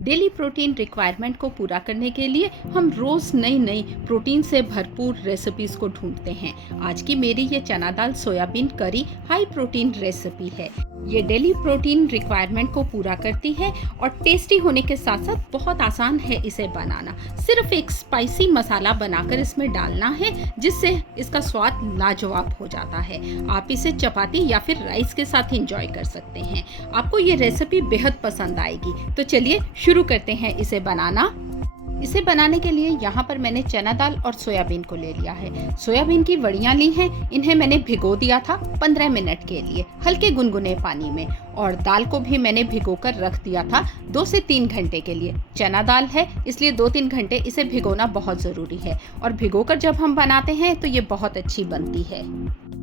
Daily protein requirement को पूरा करने के लिए हम रोज नई नई प्रोटीन से भरपूर रेसिपीज को ढूंढते हैं। आज की मेरी ये चना दाल सोयाबीन करी हाई प्रोटीन रेसिपी है। ये डेली प्रोटीन रिक्वायरमेंट को पूरा करती है और टेस्टी होने के साथ साथ बहुत आसान है इसे बनाना। सिर्फ एक स्पाइसी मसाला बनाकर इसमें डालना है जिससे इसका स्वाद लाजवाब हो जाता है। आप इसे चपाती या फिर राइस के साथ एंजॉय कर सकते हैं। आपको ये रेसिपी बेहद पसंद आएगी। तो चलिए शुरू करते हैं इसे बनाना। इसे बनाने के लिए यहाँ पर मैंने चना दाल और सोयाबीन को ले लिया है। सोयाबीन की वड़ियाँ ली हैं, इन्हें मैंने भिगो दिया था 15 मिनट के लिए हल्के गुनगुने पानी में। और दाल को भी मैंने भिगोकर रख दिया था 2 से 3 घंटे के लिए। चना दाल है इसलिए 2-3 घंटे इसे भिगोना बहुत ज़रूरी है। और भिगोकर जब हम बनाते हैं तो ये बहुत अच्छी बनती है।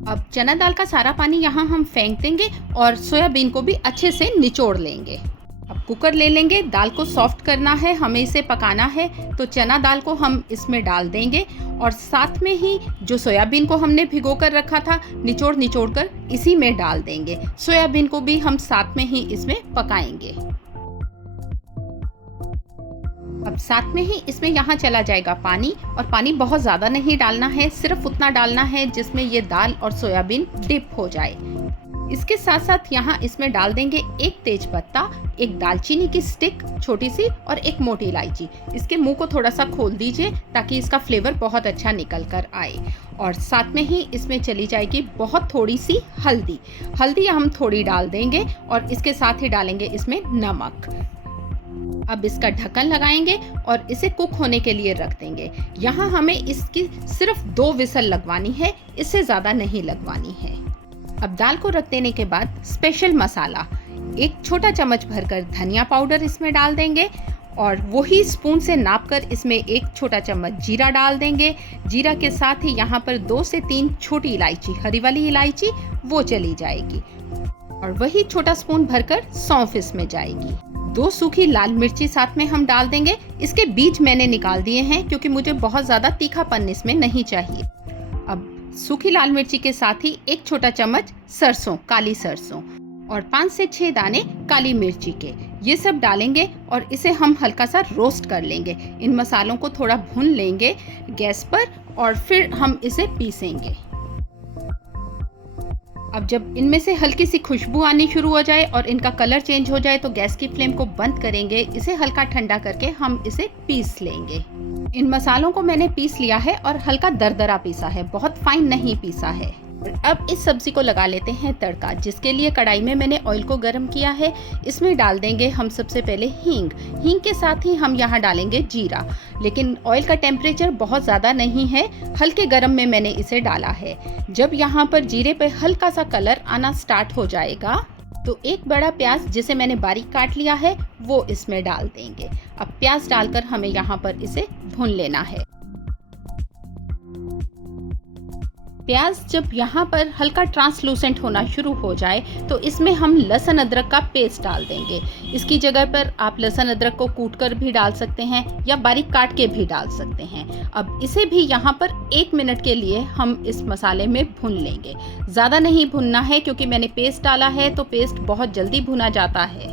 अब चना दाल का सारा पानी यहाँ हम फेंक देंगे और सोयाबीन को भी अच्छे से निचोड़ लेंगे। अब कुकर ले लेंगे, दाल को सॉफ्ट करना है, हमें इसे पकाना है। तो चना दाल को हम इसमें डाल देंगे और साथ में ही जो सोयाबीन को हमने भिगो कर रखा था निचोड़ कर इसी में डाल देंगे। सोयाबीन को भी हम साथ में ही इसमें पकाएंगे। अब साथ में ही इसमें यहाँ चला जाएगा पानी, और पानी बहुत ज़्यादा नहीं डालना है, सिर्फ उतना डालना है जिसमें ये दाल और सोयाबीन डिप हो जाए। इसके साथ साथ यहाँ इसमें डाल देंगे एक तेज पत्ता, एक दालचीनी की स्टिक छोटी सी और एक मोटी इलायची। इसके मुंह को थोड़ा सा खोल दीजिए ताकि इसका फ्लेवर बहुत अच्छा निकल कर आए। और साथ में ही इसमें चली जाएगी बहुत थोड़ी सी हल्दी हम थोड़ी डाल देंगे और इसके साथ ही डालेंगे इसमें नमक। अब इसका ढक्कन लगाएंगे और इसे कुक होने के लिए रख देंगे। यहाँ हमें इसकी सिर्फ 2 विसल लगवानी है, इससे ज़्यादा नहीं लगवानी है। अब दाल को रख देने के बाद स्पेशल मसाला 1 छोटा चम्मच भरकर धनिया पाउडर इसमें डाल देंगे और वही स्पून से नापकर इसमें 1 छोटा चम्मच जीरा डाल देंगे। जीरा के साथ ही यहाँ पर 2 से 3 छोटी इलायची, हरी वाली इलायची वो चली जाएगी। और वही छोटा स्पून भरकर सौंफ इसमें जाएगी। 2 सूखी लाल मिर्ची साथ में हम डाल देंगे। इसके बीज मैंने निकाल दिए हैं क्योंकि मुझे बहुत ज़्यादा तीखापन इसमें नहीं चाहिए। अब सूखी लाल मिर्ची के साथ ही 1 छोटा चम्मच सरसों, काली सरसों और 5 से 6 दाने काली मिर्ची के, ये सब डालेंगे और इसे हम हल्का सा रोस्ट कर लेंगे। इन मसालों को थोड़ा भून लेंगे गैस पर और फिर हम इसे पीसेंगे। अब जब इनमें से हल्की सी खुशबू आनी शुरू हो जाए और इनका कलर चेंज हो जाए तो गैस की फ्लेम को बंद करेंगे। इसे हल्का ठंडा करके हम इसे पीस लेंगे। इन मसालों को मैंने पीस लिया है और हल्का दरदरा पीसा है, बहुत फाइन नहीं पीसा है। अब इस सब्जी को लगा लेते हैं तड़का, जिसके लिए कढ़ाई में मैंने ऑयल को गर्म किया है। इसमें डाल देंगे हम सबसे पहले हींग के साथ ही हम यहाँ डालेंगे जीरा। लेकिन ऑयल का टेम्परेचर बहुत ज़्यादा नहीं है, हल्के गर्म में मैंने इसे डाला है। जब यहाँ पर जीरे पे हल्का सा कलर आना स्टार्ट हो जाएगा तो 1 बड़ा प्याज जिसे मैंने बारीक काट लिया है वो इसमें डाल देंगे। अब प्याज डालकर हमें यहाँ पर इसे भून लेना है। प्याज जब यहाँ पर हल्का ट्रांसलूसेंट होना शुरू हो जाए तो इसमें हम लहसुन अदरक का पेस्ट डाल देंगे। इसकी जगह पर आप लहसुन अदरक को कूटकर भी डाल सकते हैं या बारीक काट के भी डाल सकते हैं। अब इसे भी यहाँ पर 1 मिनट के लिए हम इस मसाले में भून लेंगे। ज़्यादा नहीं भुनना है क्योंकि मैंने पेस्ट डाला है तो पेस्ट बहुत जल्दी भुना जाता है।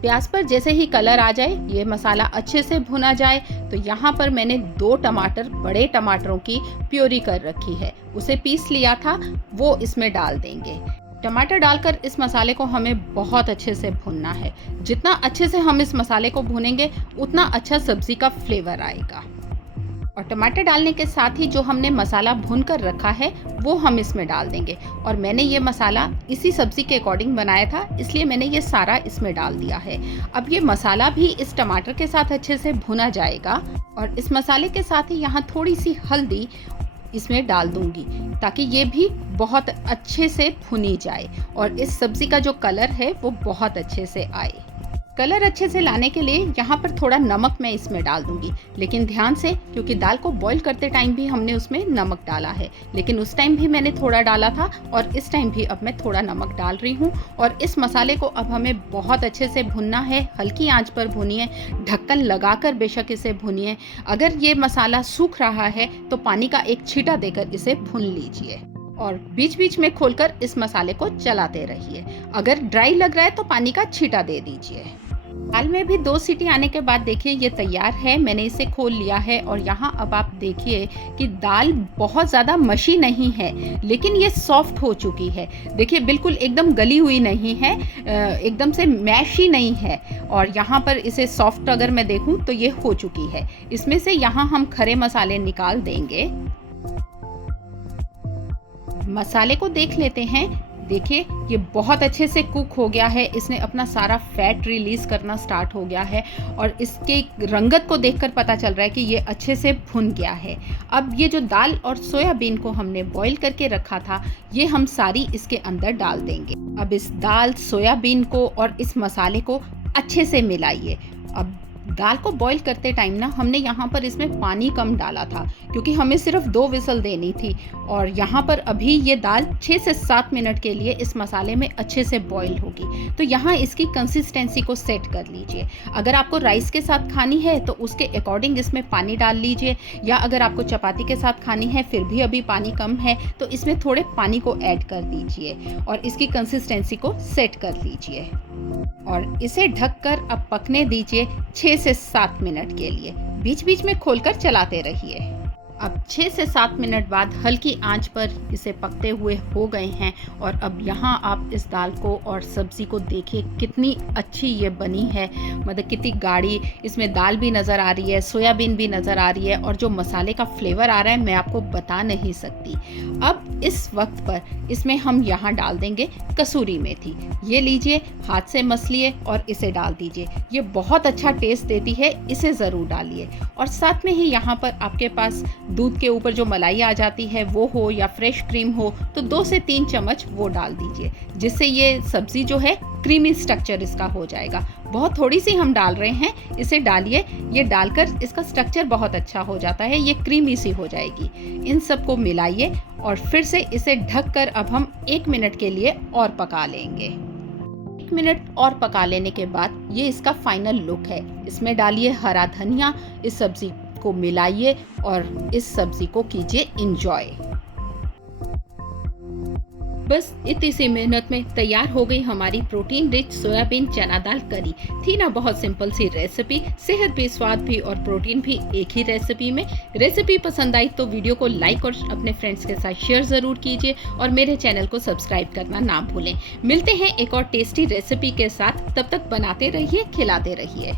प्याज पर जैसे ही कलर आ जाए, ये मसाला अच्छे से भुना जाए, तो यहाँ पर मैंने 2 टमाटर, बड़े टमाटरों की प्योरी कर रखी है, उसे पीस लिया था, वो इसमें डाल देंगे। टमाटर डालकर इस मसाले को हमें बहुत अच्छे से भूनना है। जितना अच्छे से हम इस मसाले को भूनेंगे उतना अच्छा सब्जी का फ्लेवर आएगा। और टमाटर डालने के साथ ही जो हमने मसाला भून कर रखा है वो हम इसमें डाल देंगे। और मैंने ये मसाला इसी सब्ज़ी के अकॉर्डिंग बनाया था, इसलिए मैंने ये सारा इसमें डाल दिया है। अब ये मसाला भी इस टमाटर के साथ अच्छे से भुना जाएगा और इस मसाले के साथ ही यहाँ थोड़ी सी हल्दी इसमें डाल दूंगी ताकि ये भी बहुत अच्छे से भुनी जाए और इस सब्ज़ी का जो कलर है वो बहुत अच्छे से आए। कलर अच्छे से लाने के लिए यहाँ पर थोड़ा नमक मैं इसमें डाल दूंगी, लेकिन ध्यान से, क्योंकि दाल को बॉईल करते टाइम भी हमने उसमें नमक डाला है, लेकिन उस टाइम भी मैंने थोड़ा डाला था और इस टाइम भी अब मैं थोड़ा नमक डाल रही हूँ। और इस मसाले को अब हमें बहुत अच्छे से भुनना है, हल्की आंच पर भुनिए, ढक्कन लगाकर बेशक इसे भुनिए। अगर ये मसाला सूख रहा है तो पानी का एक छींटा देकर इसे भून लीजिए और बीच बीच में खोलकर इस मसाले को चलाते रहिए। अगर ड्राई लग रहा है तो पानी का छींटा दे दीजिए। दाल में भी 2 सीटी आने के बाद देखिए ये तैयार है, मैंने इसे खोल लिया है और यहाँ अब आप देखिए कि दाल बहुत ज़्यादा मशी नहीं है, लेकिन ये सॉफ्ट हो चुकी है। देखिए बिल्कुल एकदम गली हुई नहीं है, एकदम से मैशी नहीं है। और यहाँ पर इसे सॉफ्ट अगर मैं देखूँ तो ये हो चुकी है। इसमें से यहाँ हम खड़े मसाले निकाल देंगे। मसाले को देख लेते हैं। देखिए ये बहुत अच्छे से कुक हो गया है, इसने अपना सारा फैट रिलीज़ करना स्टार्ट हो गया है और इसके रंगत को देखकर पता चल रहा है कि ये अच्छे से भुन गया है। अब ये जो दाल और सोयाबीन को हमने बॉईल करके रखा था, ये हम सारी इसके अंदर डाल देंगे। अब इस दाल, सोयाबीन को और इस मसाले को अच्छे से मिलाइए। अब दाल को बॉईल करते टाइम ना हमने यहाँ पर इसमें पानी कम डाला था, क्योंकि हमें सिर्फ 2 विसल देनी थी और यहाँ पर अभी ये दाल 6 से 7 मिनट के लिए इस मसाले में अच्छे से बॉईल होगी। तो यहाँ इसकी कंसिस्टेंसी को सेट कर लीजिए। अगर आपको राइस के साथ खानी है तो उसके अकॉर्डिंग इसमें पानी डाल लीजिए, या अगर आपको चपाती के साथ खानी है फिर भी अभी पानी कम है तो इसमें थोड़े पानी को ऐड कर दीजिए और इसकी कंसिस्टेंसी को सेट कर लीजिए और इसे ढककर अब पकने दीजिए 6 से 7 मिनट के लिए। बीच बीच में खोलकर चलाते रहिए। अब 6 से 7 मिनट बाद हल्की आंच पर इसे पकते हुए हो गए हैं और अब यहाँ आप इस दाल को और सब्ज़ी को देखिए कितनी अच्छी ये बनी है, मतलब कितनी गाढ़ी इसमें दाल भी नज़र आ रही है, सोयाबीन भी नज़र आ रही है और जो मसाले का फ्लेवर आ रहा है मैं आपको बता नहीं सकती। अब इस वक्त पर इसमें हम यहाँ डाल देंगे कसूरी मेथी। ये लीजिए, हाथ से मसलिए और इसे डाल दीजिए। ये बहुत अच्छा टेस्ट देती है, इसे ज़रूर डालिए। और साथ में ही यहाँ पर आपके पास दूध के ऊपर जो मलाई आ जाती है वो हो या फ्रेश क्रीम हो तो 2 से 3 चम्मच वो डाल दीजिए, जिससे ये सब्ज़ी जो है क्रीमी स्ट्रक्चर इसका हो जाएगा। बहुत थोड़ी सी हम डाल रहे हैं, इसे डालिए। ये डालकर इसका स्ट्रक्चर बहुत अच्छा हो जाता है, ये क्रीमी सी हो जाएगी। इन सब को मिलाइए और फिर से इसे ढककर अब हम 1 मिनट के लिए और पका लेंगे। 1 मिनट और पका लेने के बाद ये इसका फाइनल लुक है। इसमें डालिए हरा धनिया, इस सब्ज़ी को मिलाइए और इस सब्ज़ी को कीजिए एंजॉय। बस इतनी सी मेहनत में तैयार हो गई हमारी प्रोटीन रिच सोयाबीन चना दाल करी। थी ना बहुत सिंपल सी रेसिपी, सेहत भी, स्वाद भी और प्रोटीन भी एक ही रेसिपी में। रेसिपी पसंद आई तो वीडियो को लाइक और अपने फ्रेंड्स के साथ शेयर ज़रूर कीजिए और मेरे चैनल को सब्सक्राइब करना ना भूलें। मिलते हैं एक और टेस्टी रेसिपी के साथ, तब तक बनाते रहिए, खिलाते रहिए।